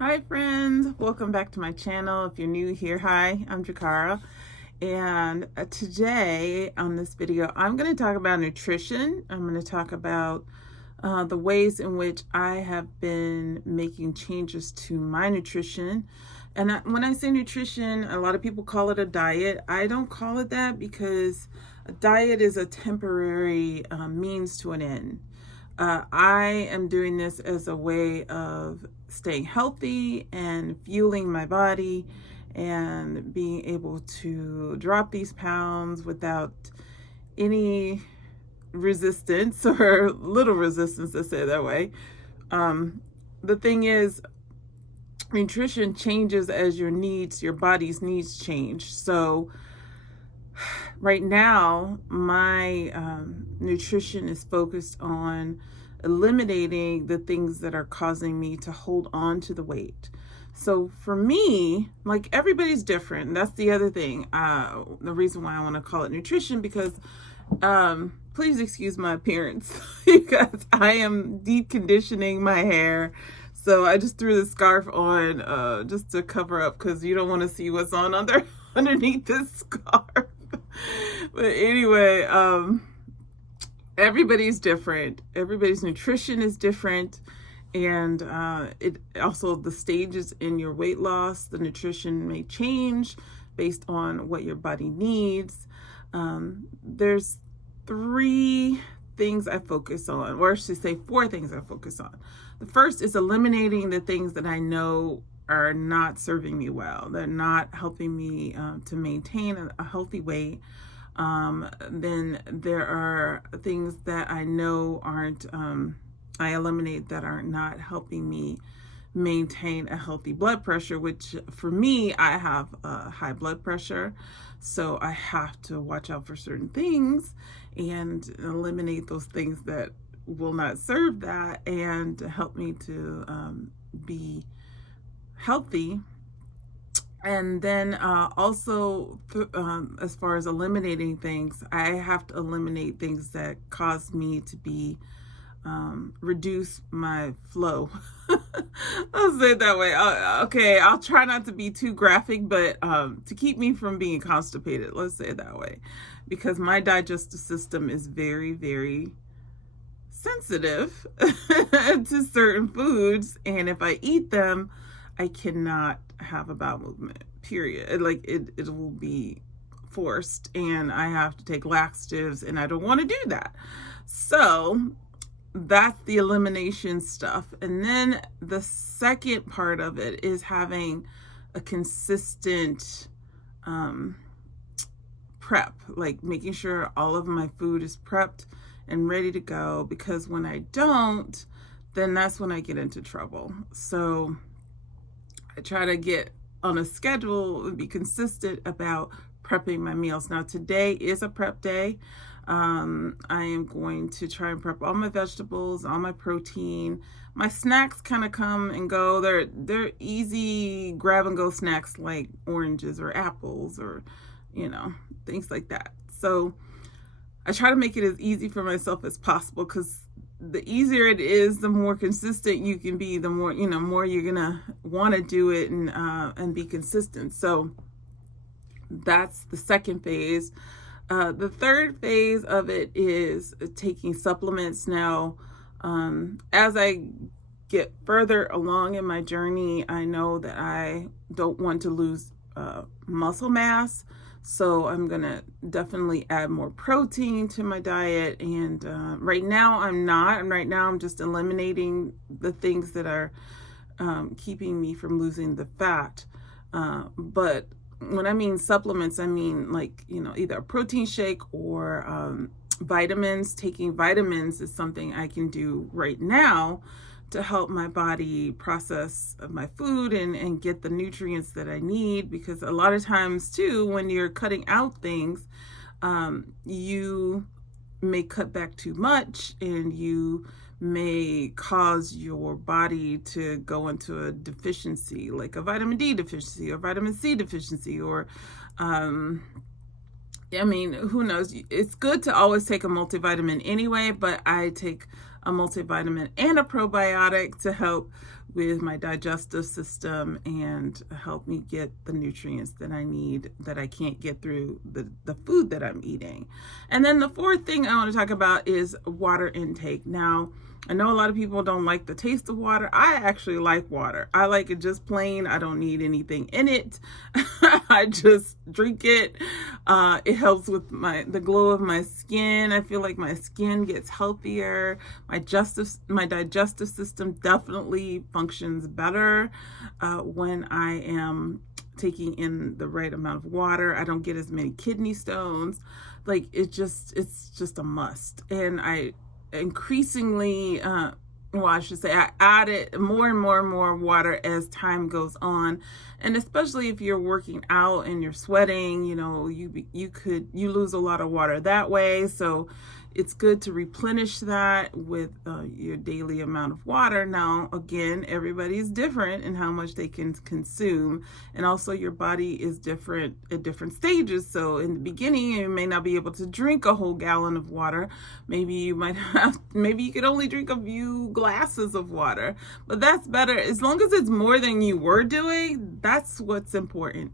Hi friends, welcome back to my channel. If you're new here, hi, I'm Jakara, and today on this video I'm going to talk about nutrition. I'm going to talk about the ways in which I have been making changes to my nutrition. And when I say nutrition, a lot of people call it a diet. I don't call it that because a diet is a temporary means to an end. I am doing this as a way of staying healthy and fueling my body and being able to drop these pounds without any resistance or little resistance, to say it that way. The thing is, nutrition changes as your body's needs change. So right now, my nutrition is focused on eliminating the things that are causing me to hold on to the weight. So for me, like, everybody's different. That's the other thing. The reason why I want to call it nutrition, because please excuse my appearance because I am deep conditioning my hair. So I just threw the scarf on just to cover up, because you don't want to see what's on underneath this scarf. But anyway, everybody's different. Everybody's nutrition is different. And it also, the stages in your weight loss, the nutrition may change based on what your body needs. There's 3 things I focus on, or I should say 4 things I focus on. The first is eliminating the things that I know are not serving me well. They're not helping me to maintain a healthy weight. Then there are things that I know aren't, I eliminate, that are not helping me maintain a healthy blood pressure, which for me, I have high blood pressure. So I have to watch out for certain things and eliminate those things that will not serve that and help me to be healthy. And then also, as far as eliminating things, I have to eliminate things that cause me to be reduce my flow. I'll say it that way. Okay, I'll try not to be too graphic, but to keep me from being constipated, let's say it that way, because my digestive system is very, very sensitive to certain foods, and if I eat them, I cannot have a bowel movement, period. Like, it will be forced, and I have to take laxatives, and I don't want to do that. So that's the elimination stuff. And then the second part of it is having a consistent prep, like making sure all of my food is prepped and ready to go, because when I don't, then that's when I get into trouble. So I try to get on a schedule and be consistent about prepping my meals. Now, today is a prep day. I am going to try and prep all my vegetables, all my protein. My snacks kind of come and go. They're easy grab and go snacks, like oranges or apples or, things like that. So I try to make it as easy for myself as possible, because the easier it is, the more consistent you can be, the more, more you're gonna want to do it and be consistent. So that's the second phase. The third phase of it is taking supplements. Now, as I get further along in my journey, I know that I don't want to lose muscle mass. So I'm going to definitely add more protein to my diet. And right now I'm not. And right now I'm just eliminating the things that are keeping me from losing the fat. But when I mean supplements, I mean, like, either a protein shake or vitamins. Taking vitamins is something I can do right now to help my body process my food and get the nutrients that I need. Because a lot of times too, when you're cutting out things, you may cut back too much, and you may cause your body to go into a deficiency, like a vitamin D deficiency or vitamin C deficiency, or who knows? It's good to always take a multivitamin anyway, but I take a multivitamin and a probiotic to help with my digestive system and help me get the nutrients that I need that I can't get through the food that I'm eating. And then the fourth thing I want to talk about is water intake. Now, I know a lot of people don't like the taste of water. I actually like water. I like it just plain. I don't need anything in it. I just drink it. It helps with the glow of my skin. I feel like my skin gets healthier. My digestive system definitely functions better when I am taking in the right amount of water. I don't get as many kidney stones. Like it's just a must. And I increasingly I should say I added more and more water as time goes on, and especially if you're working out and you're sweating, you lose a lot of water that way. So it's good to replenish that with your daily amount of water. Now, again, everybody's different in how much they can consume, and also your body is different at different stages. So in the beginning, you may not be able to drink a whole gallon of water. Maybe you could only drink a few glasses of water, but that's better. As long as it's more than you were doing, that's what's important.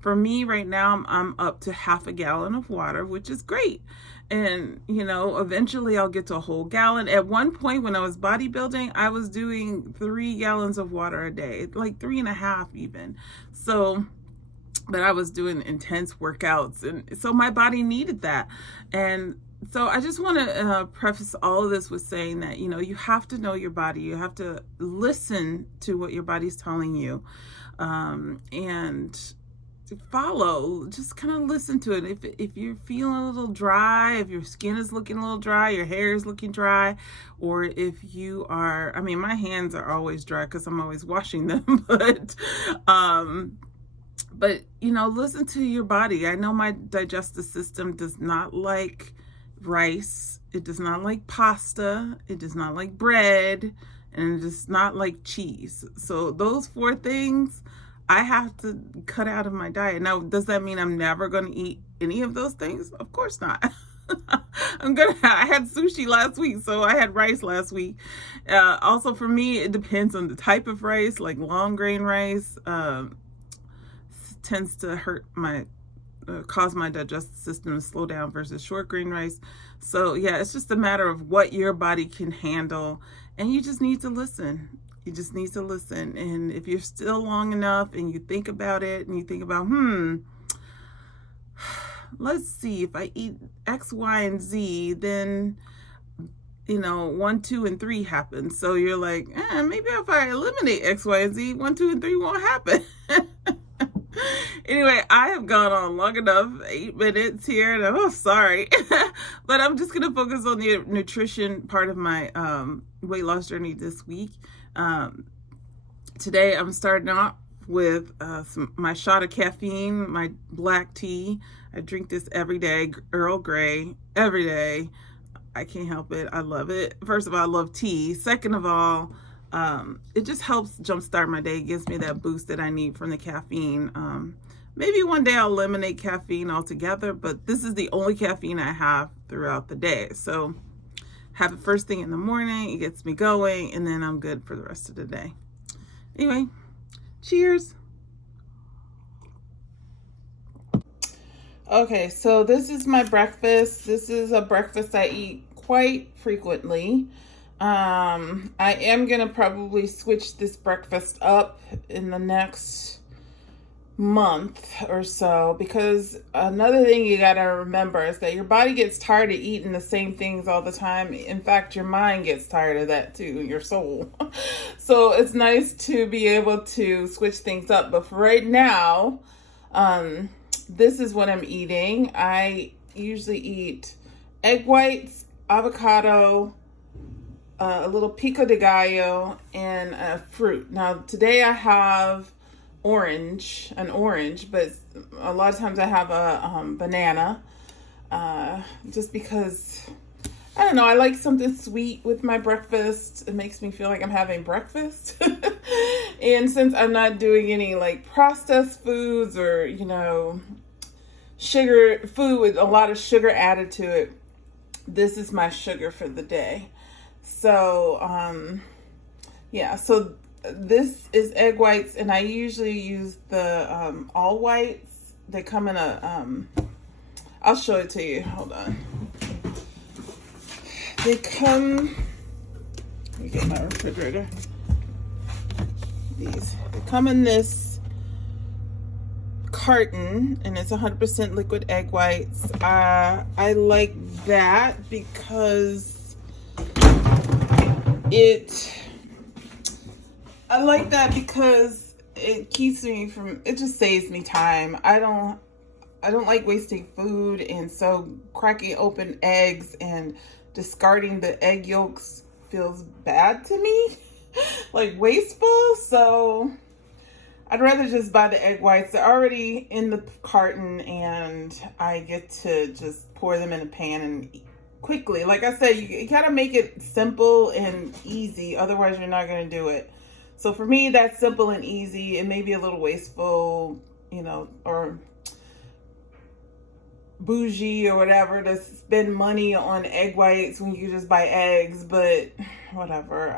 For me right now, I'm up to half a gallon of water, which is great. And, eventually I'll get to a whole gallon. At one point when I was bodybuilding, I was doing 3 gallons of water a day, like 3.5 even. So, but I was doing intense workouts. And so my body needed that. And so I just want to preface all of this with saying that, you have to know your body. You have to listen to what your body's telling you. And follow, just kind of listen to it. If you're feeling a little dry, if your skin is looking a little dry, your hair is looking dry, or if you are, my hands are always dry because I'm always washing them, but listen to your body. I know my digestive system does not like rice, it does not like pasta, it does not like bread, and it does not like cheese. So those 4 things I have to cut out of my diet. Now, does that mean I'm never going to eat any of those things? Of course not. I had sushi last week, so I had rice last week. Also, for me, it depends on the type of rice. Like long grain rice tends to cause my digestive system to slow down versus short grain rice. So yeah, it's just a matter of what your body can handle, and you just need to listen. You just need to listen. And if you're still long enough and you think about it and you think about, let's see, if I eat X, Y, and Z, then, 1, 2, and 3 happen. So you're like, maybe if I eliminate X, Y, and Z, 1, 2, and 3 won't happen. Anyway, I have gone on long enough, 8 minutes here, and I'm sorry. But I'm just going to focus on the nutrition part of my weight loss journey this week. Today I'm starting off with my shot of caffeine, my black tea. I drink this every day, Earl Grey, every day. I can't help it. I love it. First of all, I love tea. Second of all, it just helps jumpstart my day. It gives me that boost that I need from the caffeine. Maybe one day I'll eliminate caffeine altogether, but this is the only caffeine I have throughout the day. So have it first thing in the morning, it gets me going, and then I'm good for the rest of the day. Anyway, cheers. Okay, so this is my breakfast. This is a breakfast I eat quite frequently. I am going to probably switch this breakfast up in the next month or so, because another thing you got to remember is that your body gets tired of eating the same things all the time. In fact, your mind gets tired of that too, your soul. So it's nice to be able to switch things up. But for right now, this is what I'm eating. I usually eat egg whites, avocado, a little pico de gallo, and fruit. Now today I have an orange, but a lot of times I have a banana, just because, I don't know, I like something sweet with my breakfast. It makes me feel like I'm having breakfast. And since I'm not doing any like processed foods or, sugar food with a lot of sugar added to it, this is my sugar for the day. So, yeah, so this is egg whites, and I usually use the all whites. They come in a, I'll show it to you. Hold on. They come, let me get my refrigerator. They come in this carton, and it's 100% liquid egg whites. I like that because it keeps me from, it just saves me time. I don't like wasting food, and so cracking open eggs and discarding the egg yolks feels bad to me, like wasteful. So I'd rather just buy the egg whites. They're already in the carton, and I get to just pour them in a pan and eat quickly. Like I said, you gotta make it simple and easy, otherwise you're not gonna do it. So for me, that's simple and easy. It may be a little wasteful, or bougie or whatever to spend money on egg whites when you just buy eggs, but whatever.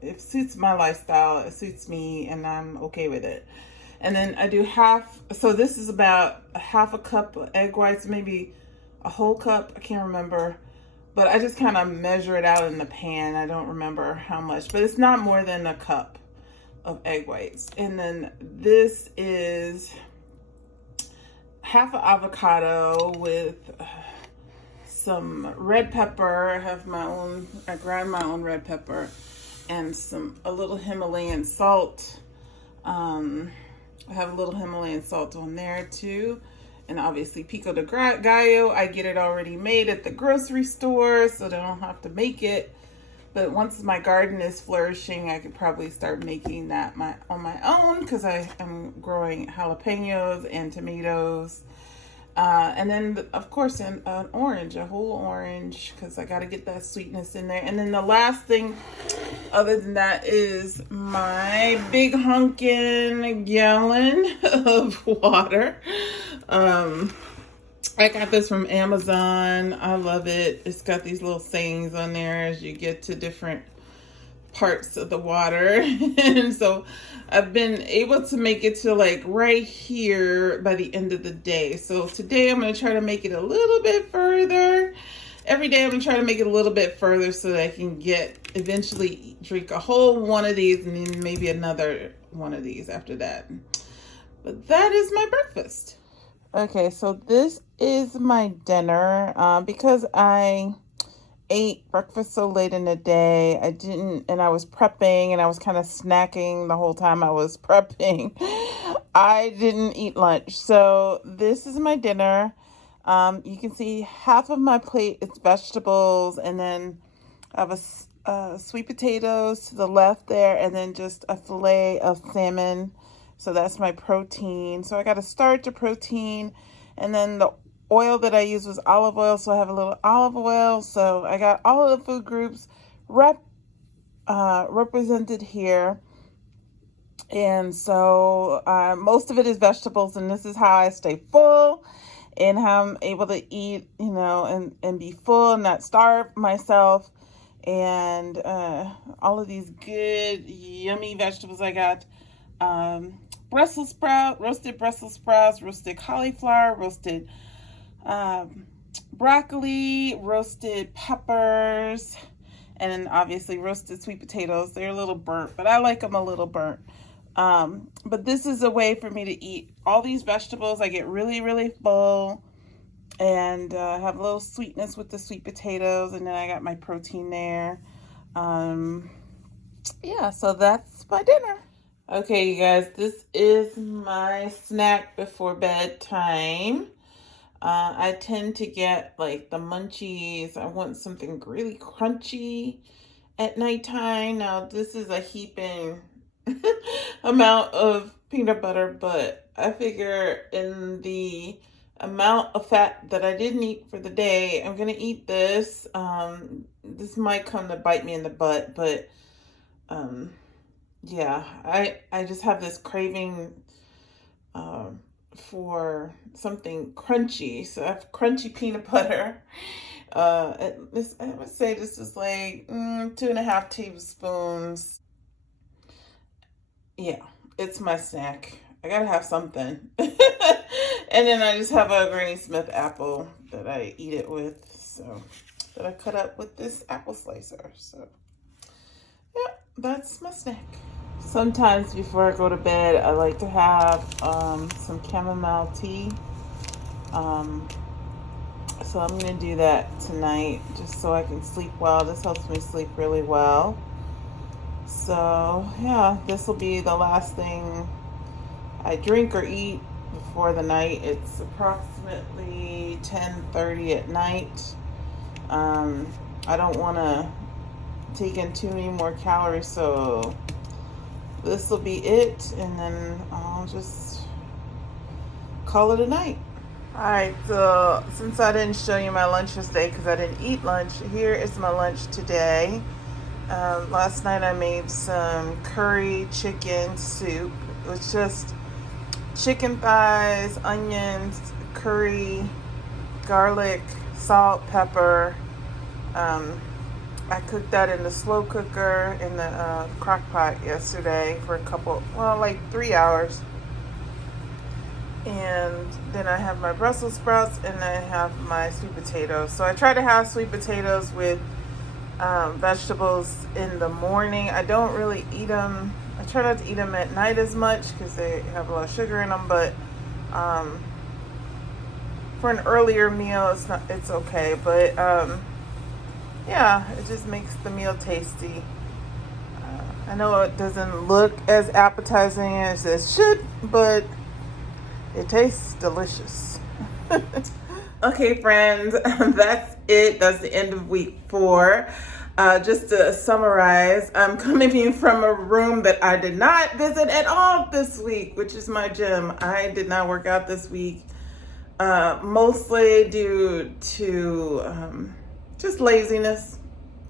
It suits my lifestyle, it suits me, and I'm okay with it. And then I do so this is about a half a cup of egg whites, maybe a whole cup, I can't remember. But I just kind of measure it out in the pan. I don't remember how much, but it's not more than a cup of egg whites. And then this is half an avocado with some red pepper. I grind my own red pepper, and a little Himalayan salt. I have a little Himalayan salt on there too. And obviously pico de gallo, I get it already made at the grocery store, so they don't have to make it. But once my garden is flourishing, I could probably start making that on my own, because I am growing jalapenos and tomatoes. And then, of course, a whole orange, because I got to get that sweetness in there. And then the last thing, other than that, is my big honkin' gallon of water. I got this from Amazon. I love it. It's got these little sayings on there as you get to different parts of the water. And so I've been able to make it to like right here by the end of the day. So today I'm going to try to make it a little bit further. Every day I'm going to try to make it a little bit further so that I can eventually drink a whole one of these, and then maybe another one of these after that. But that is my breakfast. Okay, so this is my dinner. Because I ate breakfast so late in the day, and I was prepping, and I was kind of snacking the whole time I was prepping. I didn't eat lunch. So this is my dinner. You can see half of my plate is vegetables, and then I have sweet potatoes to the left there, and then just a fillet of salmon. So that's my protein. So I got to start the protein, and then the oil that I use was olive oil, so I have a little olive oil. So I got all of the food groups represented here. And so most of it is vegetables, and this is how I stay full and how I'm able to eat, and be full and not starve myself. And all of these good, yummy vegetables I got. Roasted Brussels sprouts, roasted cauliflower, roasted broccoli, roasted peppers, and then obviously roasted sweet potatoes. They're a little burnt, but I like them a little burnt. But this is a way for me to eat all these vegetables. I get really, really full, and have a little sweetness with the sweet potatoes, and then I got my protein there. Yeah, so that's my dinner. Okay, you guys, this is my snack before bedtime. I tend to get like the munchies. I want something really crunchy at nighttime. Now, this is a heaping amount of peanut butter, but I figure in the amount of fat that I didn't eat for the day, I'm going to eat this. This might come to bite me in the butt, but yeah, I just have this craving for something crunchy. So I have crunchy peanut butter. I would say this is like 2.5 tablespoons. Yeah, it's my snack. I gotta have something. And then I just have a Granny Smith apple that I eat it with. So that I cut up with this apple slicer. So yeah, that's my snack. Sometimes before I go to bed, I like to have some chamomile tea. Um, so I'm gonna do that tonight just so I can sleep well. This helps me sleep really well. So yeah, this will be the last thing I drink or eat before the night. It's approximately 10:30 at night. I don't want to take in too many more calories, so this will be it, and then I'll just call it a night. Alright, so since I didn't show you my lunch today because I didn't eat lunch, here is my lunch today. Last night I made some curry chicken soup. It was just chicken thighs, onions, curry, garlic, salt, pepper. I cooked that in the slow cooker in the crock pot yesterday for like 3 hours. And then I have my Brussels sprouts and I have my sweet potatoes. So I try to have sweet potatoes with vegetables in the morning. I don't really eat them. I try not to eat them at night as much because they have a lot of sugar in them. But for an earlier meal, it's okay. But yeah, it just makes the meal tasty. I know it doesn't look as appetizing as it should, but it tastes delicious. Okay, friends, that's it. That's the end of week 4. Just to summarize, I'm coming from a room that I did not visit at all this week, which is my gym. I did not work out this week, mostly due to just laziness.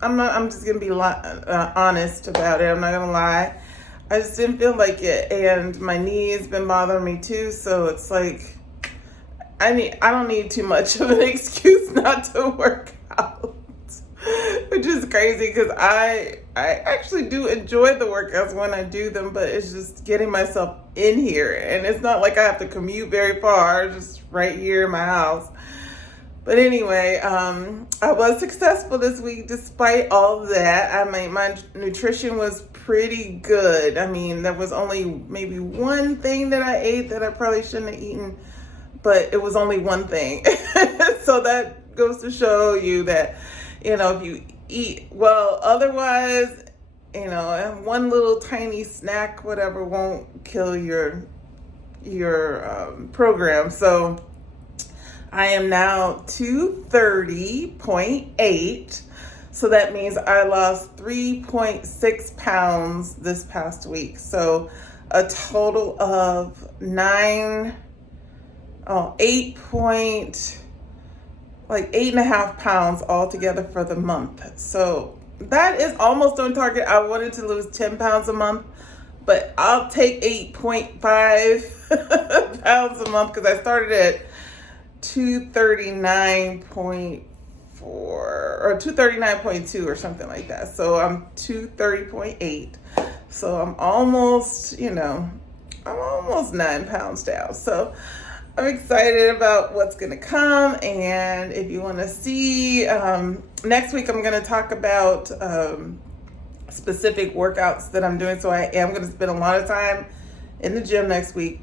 I'm just gonna be honest about it. I'm not gonna lie. I just didn't feel like it, and my knee's been bothering me too. So it's like I don't need too much of an excuse not to work out, which is crazy because I actually do enjoy the workouts when I do them, but it's just getting myself in here, and it's not like I have to commute very far, just right here in my house. But anyway, I was successful this week despite all of that. I mean, my nutrition was pretty good. I mean, there was only maybe one thing that I ate that I probably shouldn't have eaten, but it was only one thing. So that goes to show you that, if you eat well, otherwise, one little tiny snack, whatever, won't kill your program. So I am now 230.8. So that means I lost 3.6 pounds this past week. So a total of 8.5 pounds altogether for the month. So that is almost on target. I wanted to lose 10 pounds a month, but I'll take 8.5 pounds a month because I started at 239.4 or 239.2 or something like that. So I'm 230.8. So I'm almost, I'm almost 9 pounds down. So I'm excited about what's going to come. And if you want to see, next week I'm going to talk about specific workouts that I'm doing. So I am going to spend a lot of time in the gym next week,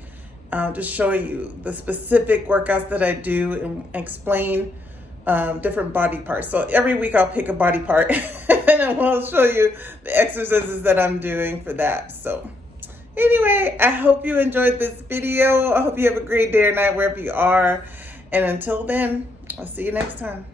just showing you the specific workouts that I do and explain different body parts. So every week I'll pick a body part and I'll show you the exercises that I'm doing for that. So anyway, I hope you enjoyed this video. I hope you have a great day or night wherever you are. And until then, I'll see you next time.